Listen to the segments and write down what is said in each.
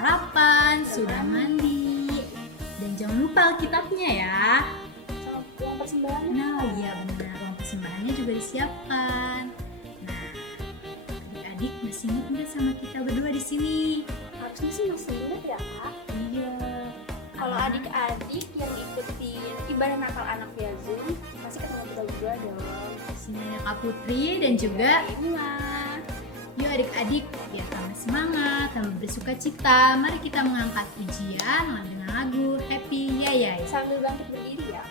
sarapan, sudah mandi. Dan jangan lupa Alkitabnya ya. Uang persembahan. Nah, iya benar. Uang persembahannya juga disiapkan. Nah, adik-adik masih ingat nggak sama kita berdua di sini? Harusnya sih masih ingat ya Kak. Iya. Kalau adik-adik yang ikutin ibadah Natal anak via Zoom pasti ketemu kita berdua dong. Di sini ada Kak Putri dan juga Inilah. yuk adik-adik, biar tambah semangat, tambah bersuka cita. Mari kita mengangkat pujian dengan lagu Happy Yayay. Sambil bangkit berdiri ya.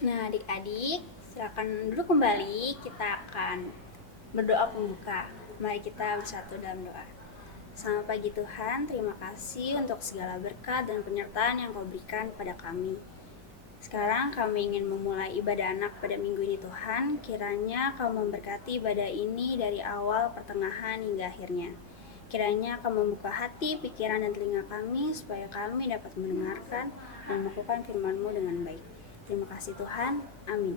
Nah adik-adik, silakan duduk kembali. Kita akan berdoa pembuka. Mari kita bersatu dalam doa. Selamat pagi Tuhan, terima kasih untuk segala berkat dan penyertaan yang Kau berikan kepada kami. Sekarang kami ingin memulai ibadah anak pada minggu ini Tuhan. Kiranya Kau memberkati ibadah ini dari awal, pertengahan hingga akhirnya. Kiranya Kau membuka hati, pikiran dan telinga kami supaya kami dapat mendengarkan dan melakukan firman-Mu dengan baik. Terima kasih Tuhan, amin.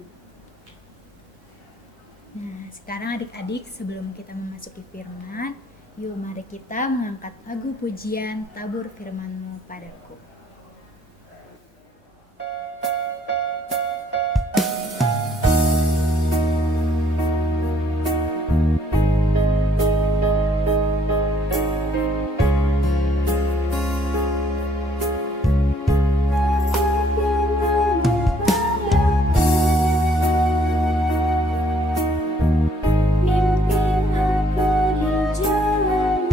Nah, sekarang adik-adik sebelum kita memasuki firman, yuk mari kita mengangkat lagu pujian Tabur Firman-Mu Padaku. Pimpin aku di jalan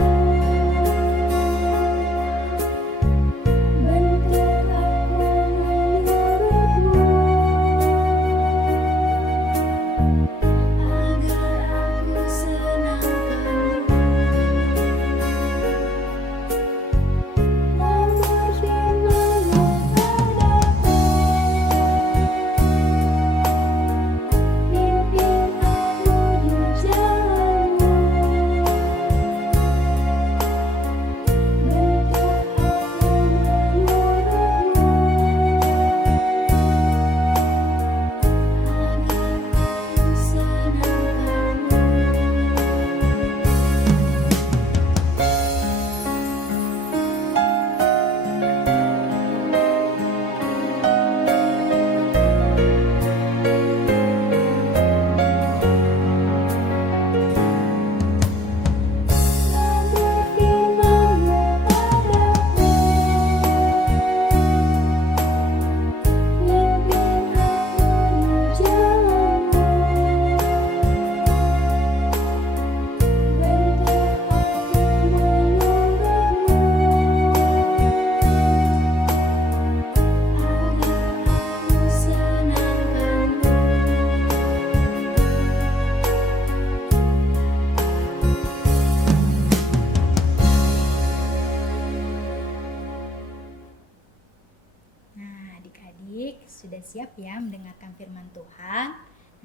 adik-adik sudah siap ya mendengarkan firman Tuhan?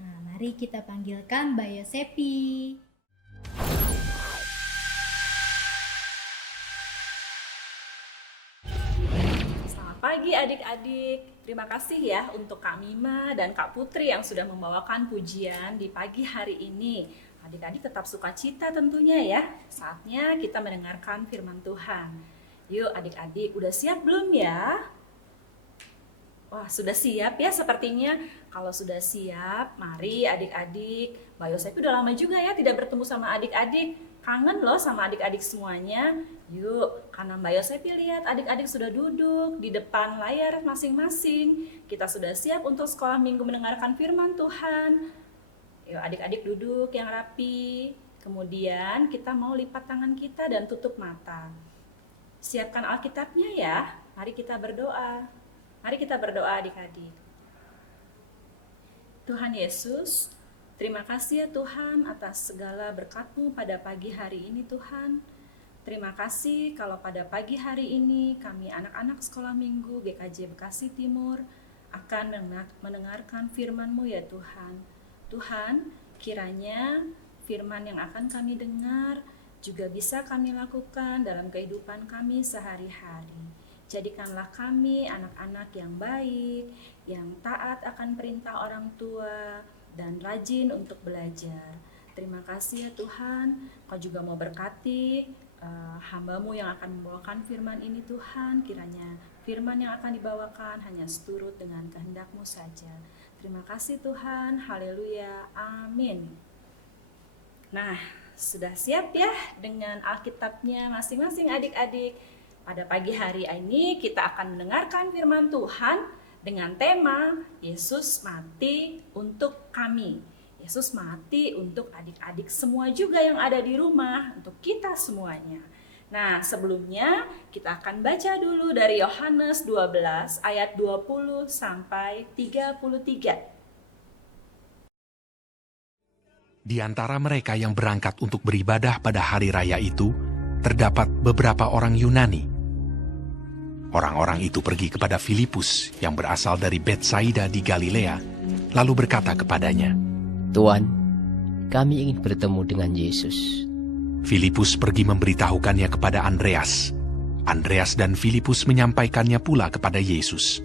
Nah, mari kita panggilkan Mbak Yosepi. Selamat pagi adik-adik. Terima kasih ya untuk Kak Mima dan Kak Putri yang sudah membawakan pujian di pagi hari ini. Adik-adik tetap sukacita tentunya ya. Saatnya kita mendengarkan firman Tuhan. Yuk adik-adik, udah siap belum ya? Wah, sudah siap ya sepertinya. Kalau sudah siap, mari adik-adik. Mbak Yosepi udah lama juga ya tidak bertemu sama adik-adik. Kangen loh sama adik-adik semuanya. Yuk, karena Mbak Yosepi lihat adik-adik sudah duduk di depan layar masing-masing. Kita sudah siap untuk sekolah minggu mendengarkan firman Tuhan. Yuk adik-adik duduk yang rapi. Kemudian kita mau lipat tangan kita dan tutup mata. Siapkan Alkitabnya ya. Mari kita berdoa. Mari kita berdoa adik-adik. Tuhan Yesus, terima kasih ya Tuhan atas segala berkat-Mu pada pagi hari ini Tuhan. Terima kasih kalau pada pagi hari ini kami anak-anak sekolah minggu GKJ Bekasi Timur akan mendengarkan firman-Mu ya Tuhan. Tuhan, kiranya firman yang akan kami dengar juga bisa kami lakukan dalam kehidupan kami sehari-hari. Jadikanlah kami anak-anak yang baik, yang taat akan perintah orang tua, dan rajin untuk belajar. Terima kasih ya Tuhan, Kau juga mau berkati hamba-Mu yang akan membawakan firman ini Tuhan. Kiranya firman yang akan dibawakan hanya seturut dengan kehendak-Mu saja. Terima kasih Tuhan, haleluya, amin. Nah, sudah siap ya dengan Alkitabnya masing-masing adik-adik? Pada pagi hari ini kita akan mendengarkan firman Tuhan dengan tema Yesus mati untuk kami. Yesus mati untuk adik-adik semua juga yang ada di rumah, untuk kita semuanya. Nah, sebelumnya kita akan baca dulu dari Yohanes 12 ayat 20 sampai 33. Di antara mereka yang berangkat untuk beribadah pada hari raya itu, terdapat beberapa orang Yunani. Orang-orang itu pergi kepada Filipus yang berasal dari Betsaida di Galilea, lalu berkata kepadanya, "Tuan, kami ingin bertemu dengan Yesus." Filipus pergi memberitahukannya kepada Andreas. Andreas dan Filipus menyampaikannya pula kepada Yesus.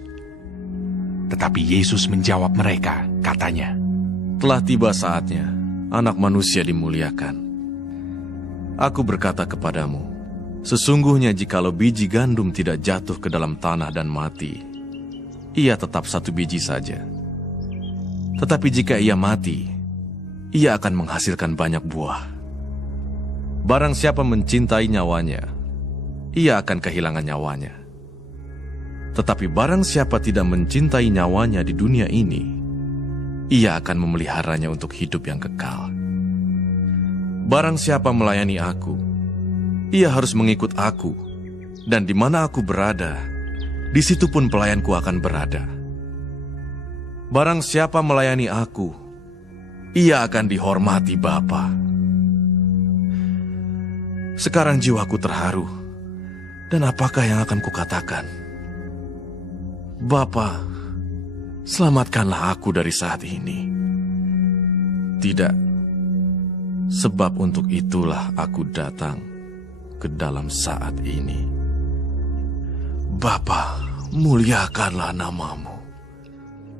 Tetapi Yesus menjawab mereka, katanya, "Telah tiba saatnya Anak Manusia dimuliakan. Aku berkata kepadamu, sesungguhnya jikalau biji gandum tidak jatuh ke dalam tanah dan mati, ia tetap satu biji saja. Tetapi jika ia mati, ia akan menghasilkan banyak buah. Barang siapa mencintai nyawanya, ia akan kehilangan nyawanya. Tetapi barang siapa tidak mencintai nyawanya di dunia ini, ia akan memeliharanya untuk hidup yang kekal. Barang siapa melayani aku, ia harus mengikut aku, dan di mana aku berada, di situ pun pelayanku akan berada. Barang siapa melayani aku, ia akan dihormati Bapa." Sekarang jiwaku terharu, dan apakah yang akan kukatakan? Bapa, selamatkanlah aku dari saat ini. Tidak, sebab untuk itulah aku datang ke dalam saat ini. Bapa, muliakanlah nama-Mu.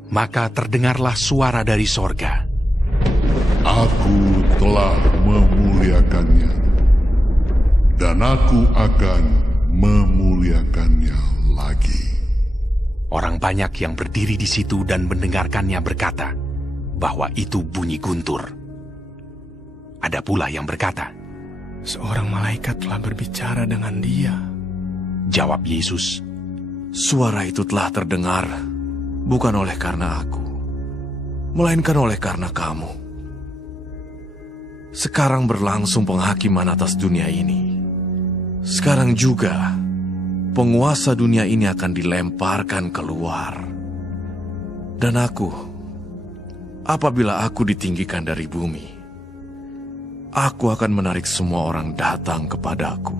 Maka terdengarlah suara dari sorga. Aku telah memuliakannya, dan aku akan memuliakannya lagi. Orang banyak yang berdiri di situ dan mendengarkannya berkata bahwa itu bunyi guntur. Ada pula yang berkata, "Seorang malaikat telah berbicara dengan dia." Jawab Yesus, Suara itu telah terdengar bukan oleh karena aku, melainkan oleh karena kamu. Sekarang berlangsung penghakiman atas dunia ini. Sekarang juga penguasa dunia ini akan dilemparkan keluar. Dan aku, apabila aku ditinggikan dari bumi, aku akan menarik semua orang datang kepadaku.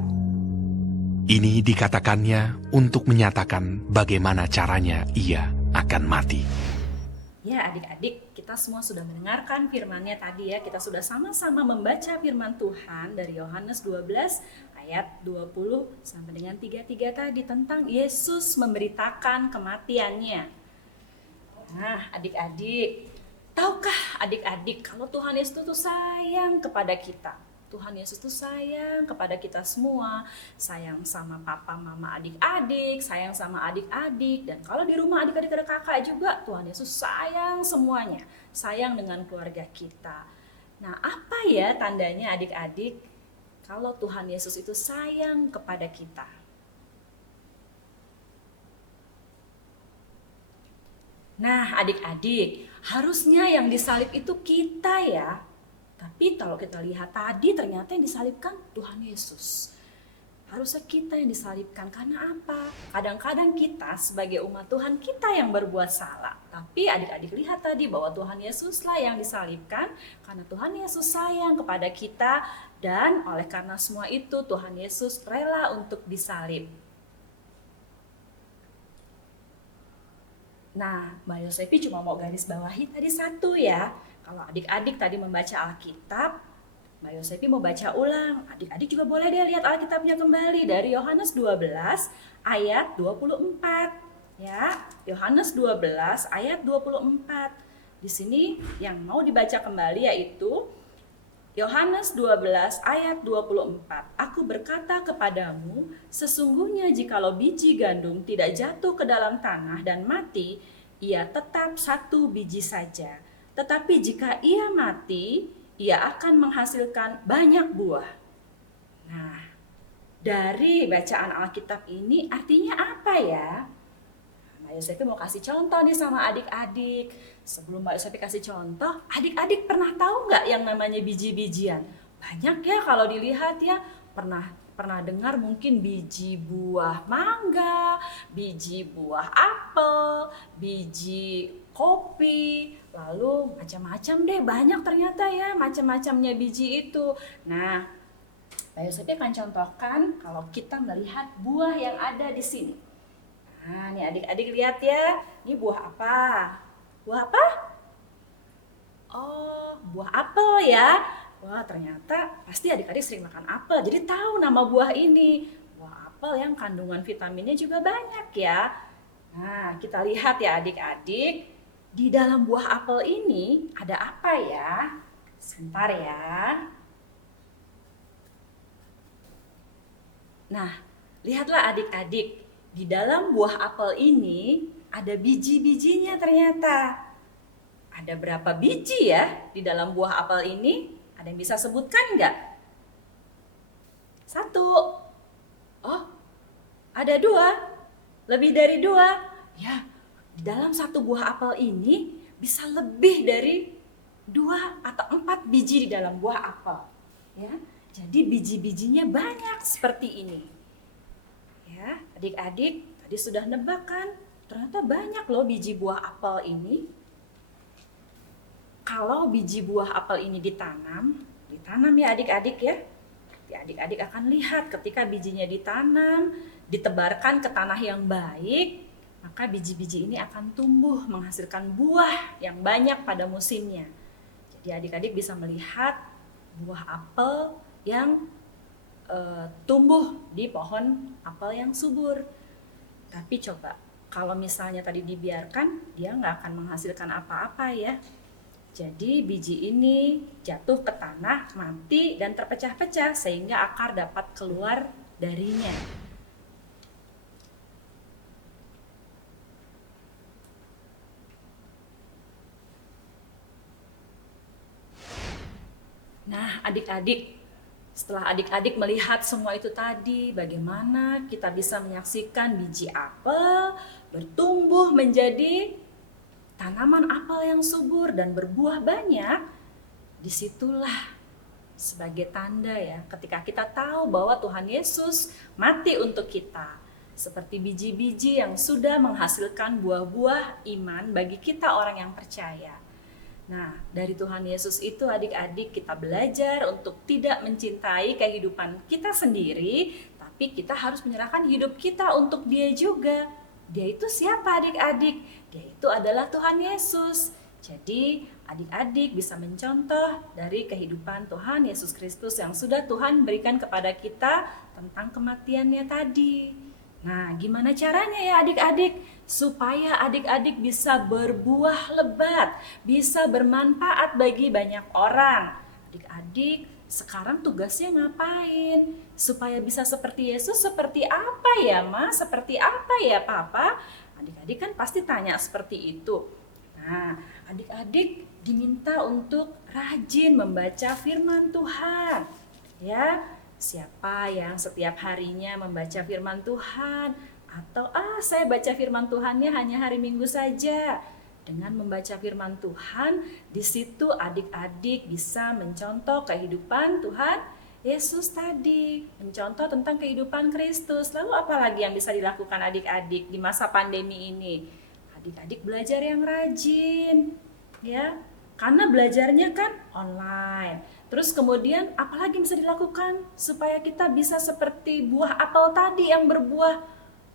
Ini dikatakannya untuk menyatakan bagaimana caranya ia akan mati. Ya adik-adik, kita semua sudah mendengarkan firman-Nya tadi ya. Kita sudah sama-sama membaca firman Tuhan dari Yohanes 12 ayat 20 sampai dengan 33 tadi tentang Yesus memberitakan kematiannya. Nah adik-adik, tahukah adik-adik kalau Tuhan Yesus itu sayang kepada kita? Tuhan Yesus itu sayang kepada kita semua, sayang sama papa, mama, adik-adik, sayang sama adik-adik, dan kalau di rumah adik-adik ada kakak juga, Tuhan Yesus sayang semuanya, sayang dengan keluarga kita. Nah, apa ya tandanya adik-adik kalau Tuhan Yesus itu sayang kepada kita? Nah, adik-adik, harusnya yang disalib itu kita ya. Tapi kalau kita lihat tadi ternyata yang disalibkan Tuhan Yesus. Harusnya kita yang disalibkan karena apa? Kadang-kadang kita sebagai umat Tuhan kita yang berbuat salah. Tapi adik-adik lihat tadi bahwa Tuhan Yesuslah yang disalibkan karena Tuhan Yesus sayang kepada kita dan oleh karena semua itu Tuhan Yesus rela untuk disalib. Nah, Mbak Yosefi cuma mau garis bawahi tadi satu ya. Kalau adik-adik tadi membaca Alkitab, Mbak Yosefi mau baca ulang. Adik-adik juga boleh deh lihat Alkitabnya kembali dari Yohanes 12 ayat 24. Ya, Yohanes 12 ayat 24. Di sini yang mau dibaca kembali yaitu Yohanes 12 ayat 24. Aku berkata kepadamu, sesungguhnya jikalau biji gandum tidak jatuh ke dalam tanah dan mati, ia tetap satu biji saja. Tetapi jika ia mati, ia akan menghasilkan banyak buah. Nah, dari bacaan Alkitab ini artinya apa ya? Mbak Yosefi mau kasih contoh nih sama adik-adik. Sebelum Mbak Yosefi kasih contoh, adik-adik pernah tahu nggak yang namanya biji-bijian? Banyak ya kalau dilihat ya, pernah dengar mungkin biji buah mangga, biji buah apel, biji kopi, lalu macam-macam deh, banyak ternyata ya macam-macamnya biji itu. Nah, Mbak Yosefi akan contohkan kalau kita melihat buah yang ada di sini. Nah, nih adik-adik lihat ya, ini buah apa? Buah apa? Oh, buah apel ya. Wah, ternyata pasti adik-adik sering makan apel, jadi tahu nama buah ini. Buah apel yang kandungan vitaminnya juga banyak ya. Nah, kita lihat ya adik-adik, di dalam buah apel ini ada apa ya? Sebentar ya. Nah, lihatlah adik-adik, di dalam buah apel ini ada biji-bijinya ternyata. Ada berapa biji ya di dalam buah apel ini? Ada yang bisa sebutkan nggak? 1. Oh, ada 2. Lebih dari 2. Ya, di dalam satu buah apel ini bisa lebih dari 2 atau 4 biji di dalam buah apel. Ya, jadi biji-bijinya banyak seperti ini. Ya, adik-adik tadi sudah nebak kan? Ternyata banyak loh biji buah apel ini. Kalau biji buah apel ini ditanam ya adik-adik ya. Adik-adik akan lihat ketika bijinya ditanam, ditebarkan ke tanah yang baik, maka biji-biji ini akan tumbuh menghasilkan buah yang banyak pada musimnya. Jadi adik-adik bisa melihat buah apel yang tumbuh di pohon apel yang subur. Tapi coba kalau misalnya tadi dibiarkan, dia nggak akan menghasilkan apa-apa ya. Jadi biji ini jatuh ke tanah, mati dan terpecah-pecah sehingga akar dapat keluar darinya. Nah, adik-adik, setelah adik-adik melihat semua itu tadi, bagaimana kita bisa menyaksikan biji apel bertumbuh menjadi tanaman apel yang subur dan berbuah banyak, disitulah sebagai tanda ya, ketika kita tahu bahwa Tuhan Yesus mati untuk kita. Seperti biji-biji yang sudah menghasilkan buah-buah iman bagi kita orang yang percaya. Nah, dari Tuhan Yesus itu adik-adik kita belajar untuk tidak mencintai kehidupan kita sendiri, tapi kita harus menyerahkan hidup kita untuk Dia juga. Dia itu siapa adik-adik? Dia itu adalah Tuhan Yesus. Jadi adik-adik bisa mencontoh dari kehidupan Tuhan Yesus Kristus yang sudah Tuhan berikan kepada kita tentang kematiannya tadi. Nah, gimana caranya ya adik-adik? Supaya adik-adik bisa berbuah lebat, bisa bermanfaat bagi banyak orang. Adik-adik sekarang tugasnya ngapain? Supaya bisa seperti Yesus, seperti apa ya Ma? Seperti apa ya Papa? Adik-adik kan pasti tanya seperti itu. Nah, adik-adik diminta untuk rajin membaca firman Tuhan. Ya, siapa yang setiap harinya membaca firman Tuhan? Atau saya baca firman Tuhannya hanya hari Minggu saja. Dengan membaca firman Tuhan, di situ adik-adik bisa mencontoh kehidupan Tuhan Yesus tadi, mencontoh tentang kehidupan Kristus. Lalu apa lagi yang bisa dilakukan adik-adik di masa pandemi ini? Adik-adik belajar yang rajin, ya, karena belajarnya kan online. Terus kemudian apa lagi bisa dilakukan supaya kita bisa seperti buah apel tadi yang berbuah,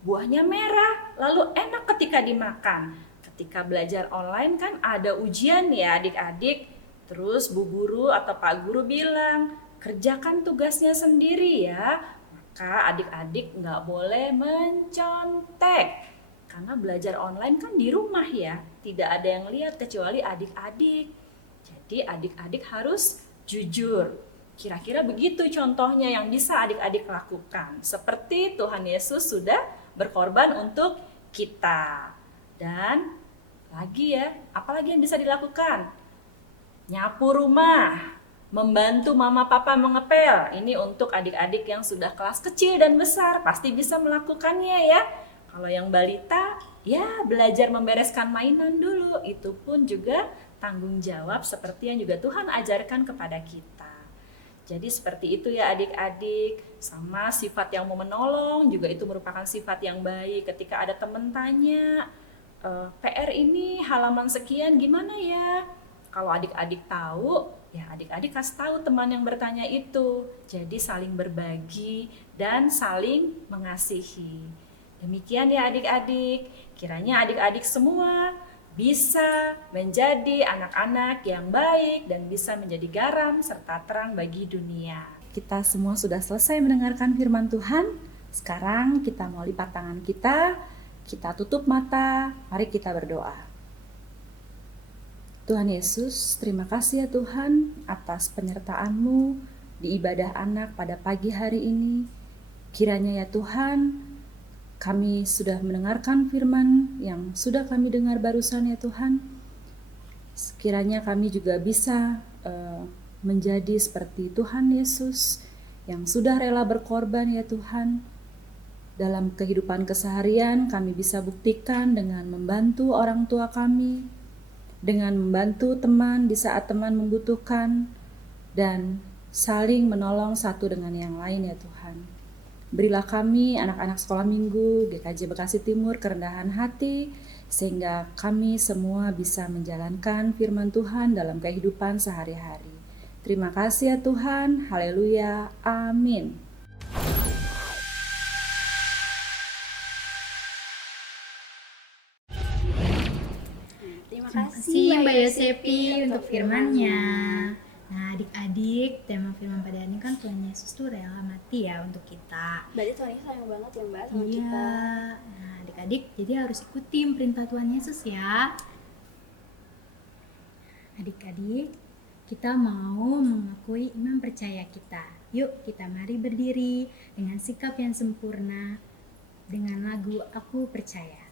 buahnya merah, lalu enak ketika dimakan. Ketika belajar online kan ada ujian ya adik-adik, terus Bu Guru atau Pak Guru bilang, kerjakan tugasnya sendiri ya, maka adik-adik nggak boleh mencontek. Karena belajar online kan di rumah ya, tidak ada yang lihat kecuali adik-adik. Jadi adik-adik harus jujur. Kira-kira begitu contohnya yang bisa adik-adik lakukan. Seperti Tuhan Yesus sudah berkorban untuk kita. Dan lagi ya, apalagi yang bisa dilakukan? Nyapu rumah, membantu mama papa mengepel. Ini untuk adik-adik yang sudah kelas kecil dan besar, pasti bisa melakukannya ya. Kalau yang balita, ya belajar membereskan mainan dulu. Itu pun juga tanggung jawab seperti yang juga Tuhan ajarkan kepada kita. Jadi seperti itu ya adik-adik. Sama sifat yang mau menolong juga itu merupakan sifat yang baik. Ketika ada teman tanya, PR ini halaman sekian gimana ya? Kalau adik-adik tahu, ya adik-adik kasih tahu teman yang bertanya itu. Jadi saling berbagi dan saling mengasihi. Demikian ya adik-adik. Kiranya adik-adik semua bisa menjadi anak-anak yang baik dan bisa menjadi garam serta terang bagi dunia. Kita semua sudah selesai mendengarkan firman Tuhan. Sekarang kita mau lipat tangan kita tutup mata, mari kita berdoa. Tuhan Yesus, terima kasih ya Tuhan atas penyertaan-Mu di ibadah anak pada pagi hari ini. Kiranya ya Tuhan, kami sudah mendengarkan firman yang sudah kami dengar barusan ya Tuhan. Kiranya kami juga bisa menjadi seperti Tuhan Yesus yang sudah rela berkorban ya Tuhan. Dalam kehidupan keseharian kami bisa buktikan dengan membantu orang tua kami, dengan membantu teman di saat teman membutuhkan, dan saling menolong satu dengan yang lain ya Tuhan. Berilah kami anak-anak sekolah minggu GKJ Bekasi Timur kerendahan hati, sehingga kami semua bisa menjalankan firman Tuhan dalam kehidupan sehari-hari. Terima kasih ya Tuhan, haleluya, amin. Terima kasih Mbak Yosepi untuk firman-Nya. Nah adik-adik, tema firman pada hari ini kan Tuhan Yesus tuh rela mati ya untuk kita. Berarti Tuhan Yesus sayang banget ya Mbak sama Iya. kita. Nah adik-adik jadi harus ikutin perintah Tuhan Yesus ya. Adik-adik, kita mau mengakui iman percaya kita. Yuk kita mari berdiri dengan sikap yang sempurna dengan lagu Aku Percaya.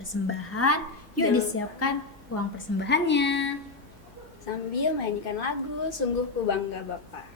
persembahan. Yuk disiapkan uang persembahannya. Sambil menyanyikan lagu Sungguh Ku Bangga Bapa.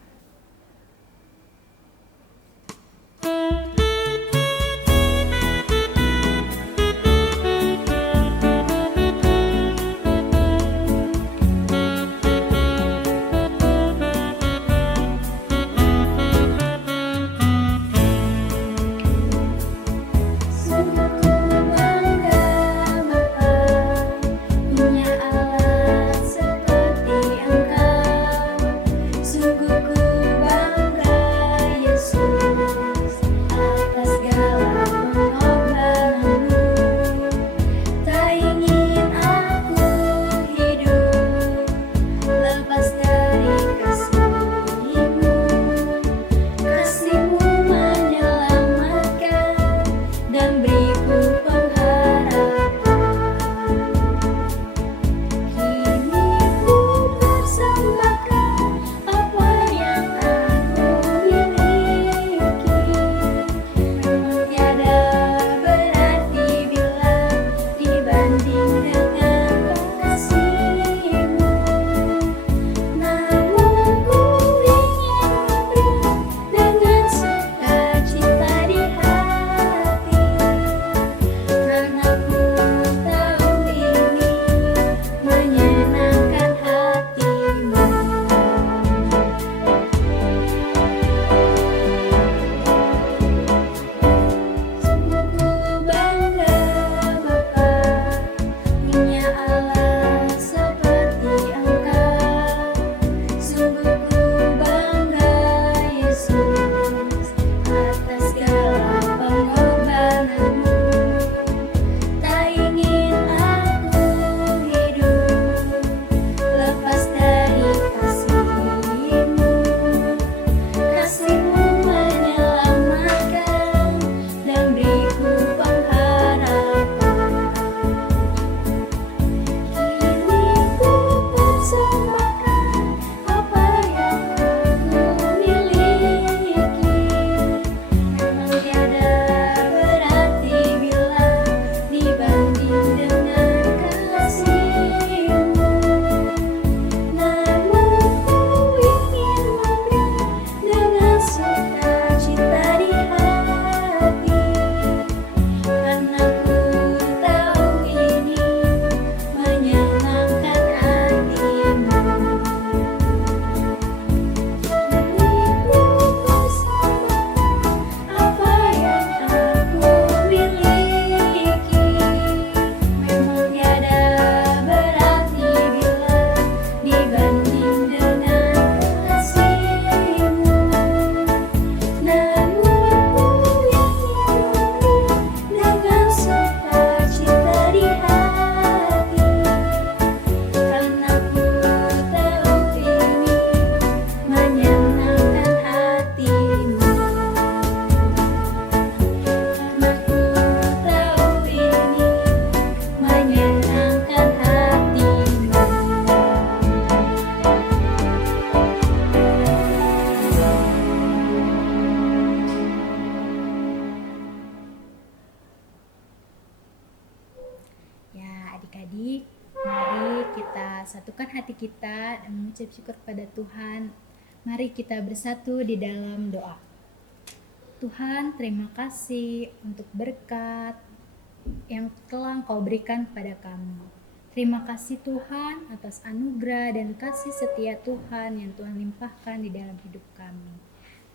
Adik-adik, mari kita satukan hati kita dan mengucap syukur pada Tuhan. Mari kita bersatu di dalam doa. Tuhan, terima kasih untuk berkat yang telah Engkau berikan kepada kami. Terima kasih Tuhan atas anugerah dan kasih setia Tuhan yang Tuhan limpahkan di dalam hidup kami.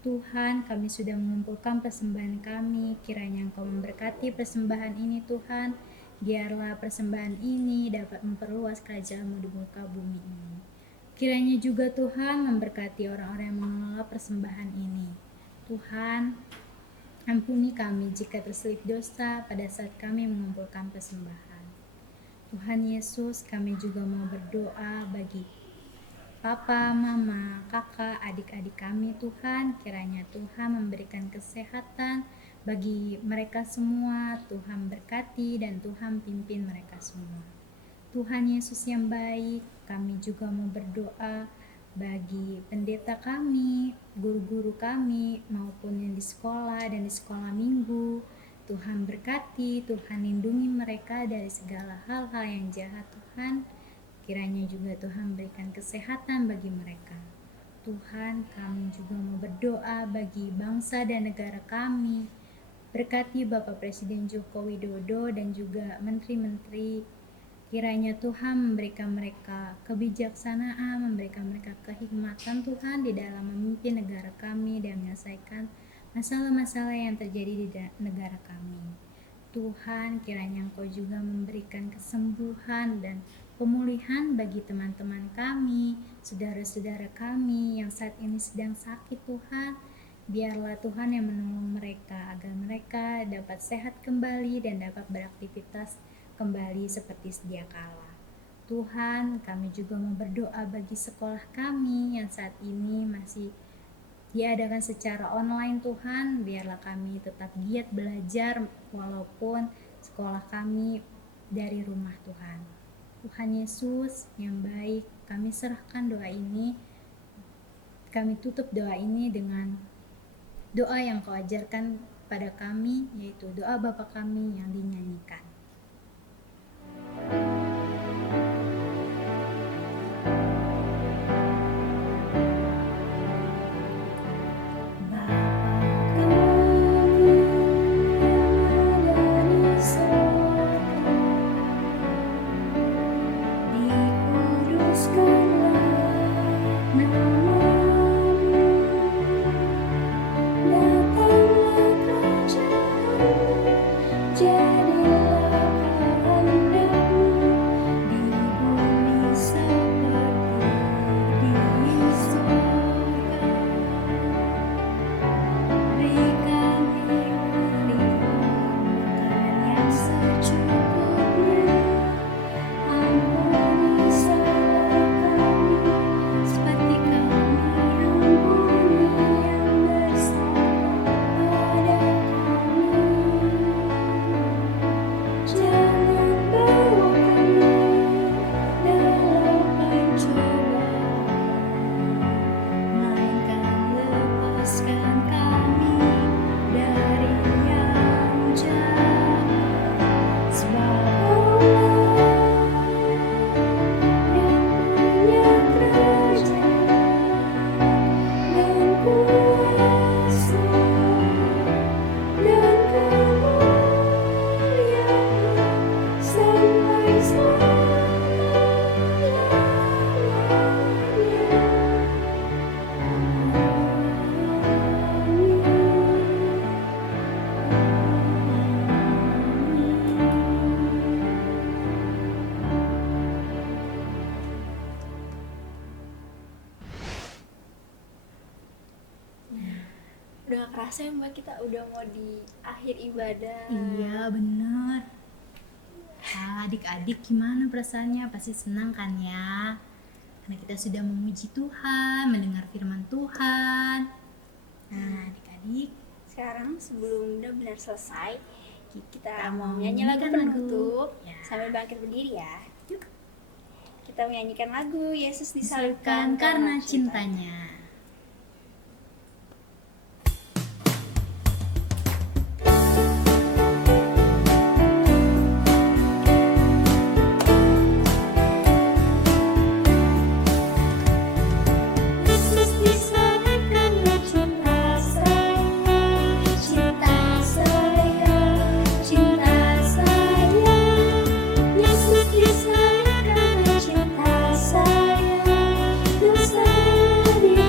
Tuhan, kami sudah mengumpulkan persembahan kami. Kiranya Engkau memberkati persembahan ini Tuhan. Biarlah persembahan ini dapat memperluas kerajaan-Mu di muka bumi ini. Kiranya juga Tuhan memberkati orang-orang yang mengelola persembahan ini. Tuhan, ampuni kami jika terselip dosa pada saat kami mengumpulkan persembahan. Tuhan Yesus, kami juga mau berdoa bagi Papa, Mama, Kakak, adik-adik kami Tuhan. Kiranya Tuhan memberikan kesehatan bagi mereka semua. Tuhan berkati dan Tuhan pimpin mereka semua. Tuhan Yesus yang baik, kami juga mau berdoa bagi pendeta kami, guru-guru kami, maupun yang di sekolah dan di sekolah minggu. Tuhan berkati, Tuhan lindungi mereka dari segala hal-hal yang jahat Tuhan. Kiranya juga Tuhan berikan kesehatan bagi mereka. Tuhan, kami juga mau berdoa bagi bangsa dan negara kami. Berkati Bapak Presiden Joko Widodo dan juga menteri-menteri. Kiranya Tuhan memberikan mereka kebijaksanaan, memberikan mereka kehikmatan Tuhan di dalam memimpin negara kami dan menyelesaikan masalah-masalah yang terjadi di negara kami. Tuhan, kiranya Engkau juga memberikan kesembuhan dan pemulihan bagi teman-teman kami, saudara-saudara kami yang saat ini sedang sakit Tuhan. Biarlah Tuhan yang menolong mereka agar mereka dapat sehat kembali dan dapat beraktivitas kembali seperti sedia kala. Tuhan, kami juga mau berdoa bagi sekolah kami yang saat ini masih diadakan secara online Tuhan. Biarlah kami tetap giat belajar walaupun sekolah kami dari rumah Tuhan. Tuhan Yesus yang baik, kami serahkan doa ini. Kami tutup doa ini dengan doa yang Kau ajarkan pada kami, yaitu doa Bapa kami yang dinyanyikan. Udah gak kerasa ya Mbak, kita udah mau di akhir ibadah. Iya bener. Adik-adik gimana perasaannya? Pasti senang kan ya? Karena kita sudah memuji Tuhan, mendengar firman Tuhan. Nah adik-adik, Sekarang sebelum benar-benar selesai, kita mau mau nyanyi lagu menyanyikan penutup lagu. Ya. sambil bangkit berdiri ya. Yuk. Kita menyanyikan lagu Yesus disalibkan disalibkan karena cintanya. Yesus disalibkan karena cinta saya, cinta saya, cinta saya. Yesus disalibkan karena cinta saya, dosa di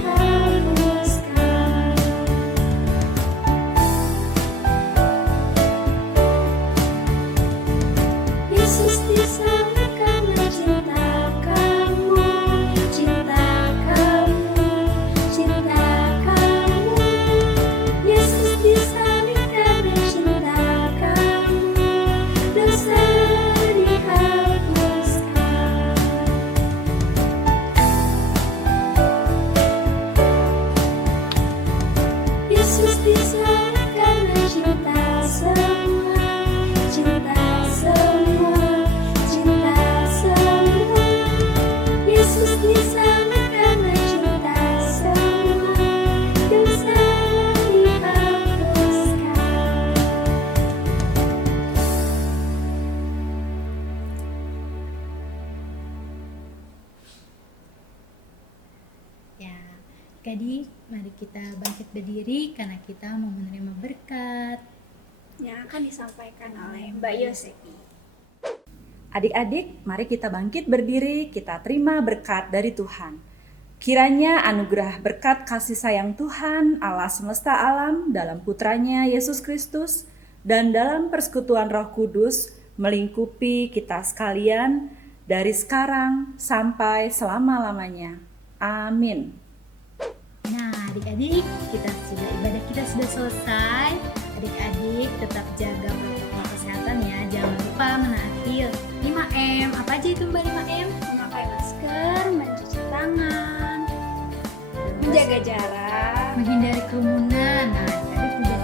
Adik-adik, mari kita bangkit berdiri karena kita mau menerima berkat. Yang akan disampaikan oleh Mbak Yosepi. Adik-adik, mari kita bangkit berdiri, kita terima berkat dari Tuhan. Kiranya anugerah berkat kasih sayang Tuhan, Allah semesta alam, dalam putranya Yesus Kristus, dan dalam persekutuan Roh Kudus, melingkupi kita sekalian, dari sekarang sampai selama-lamanya. Amin. Nah, adik-adik, ibadah kita sudah selesai. Adik-adik tetap jaga protokol kesehatan ya. Jangan lupa menaati 5M. Apa aja itu Mbak 5M? Memakai masker, mencuci tangan, menjaga jarak, Menghindari kerumunan. Nah, adik-adik juga